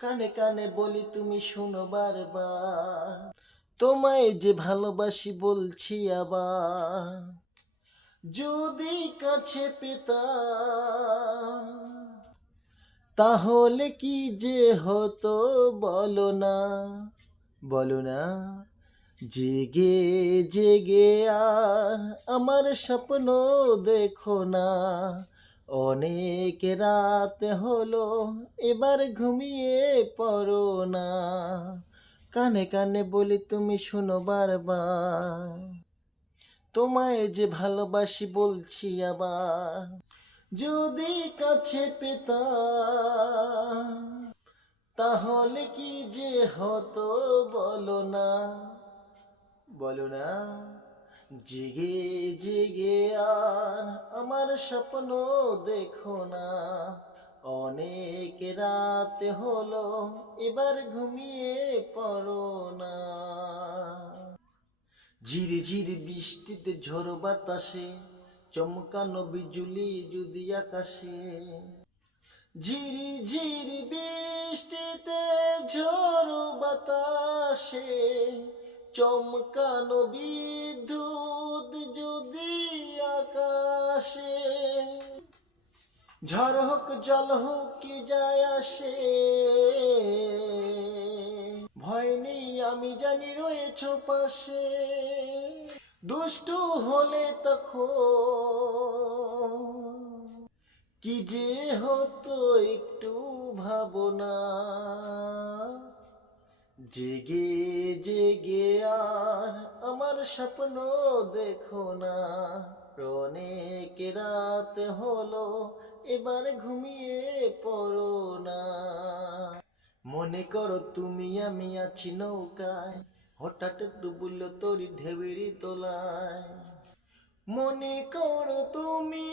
কানে কানে বলি তুমি শোনো বারবার, তোমায় যে ভালোবাসি বলছি আবার। যদি কাছে পেতাম তাহলে কি যে হতো বলো না, বলো না। জেগে জেগে আর আমার স্বপ্ন দেখো না, অনেক রাত হলো এবার ঘুমিয়ে পড়ো না। কানে কানে বলি তুমি শোনো বারবার, তোমায় যে ভালোবাসি বলছি আবার। যদি কাছে পেতাম তাহলে কি যে হতো বলো না, বলো না। জেগে জেগে আর আমার স্বপ্ন দেখো না, অনেক রাত হলো এবার ঘুমিয়ে পড়ো না। ঝিরি ঝিরি বৃষ্টিতে ঝড় বাতাসে, চমকানো বিজুলি যদি আকাশে। ঝিরি ঝিরি বৃষ্টিতে ঝড় বাতাসে, চমকানো বিদ্যুৎ যদি আকাশে। ঝড় হোক জল হোক কি যায় আসে, ভয় নেই আমি জানি রয়েছো পাশে। দুষ্টু হলে তখন কি যে হতো একটু ভাবনা। জেগে জেগে আর আমার স্বপ্ন দেখো না, অনেক রাত হলো এবার ঘুমিয়ে পড়ো না। মনে করো তুমি আমি আছি নৌকায়, হঠাৎ ডুবলো তোর ঢেউয়ের তলায়। মনে করো তুমি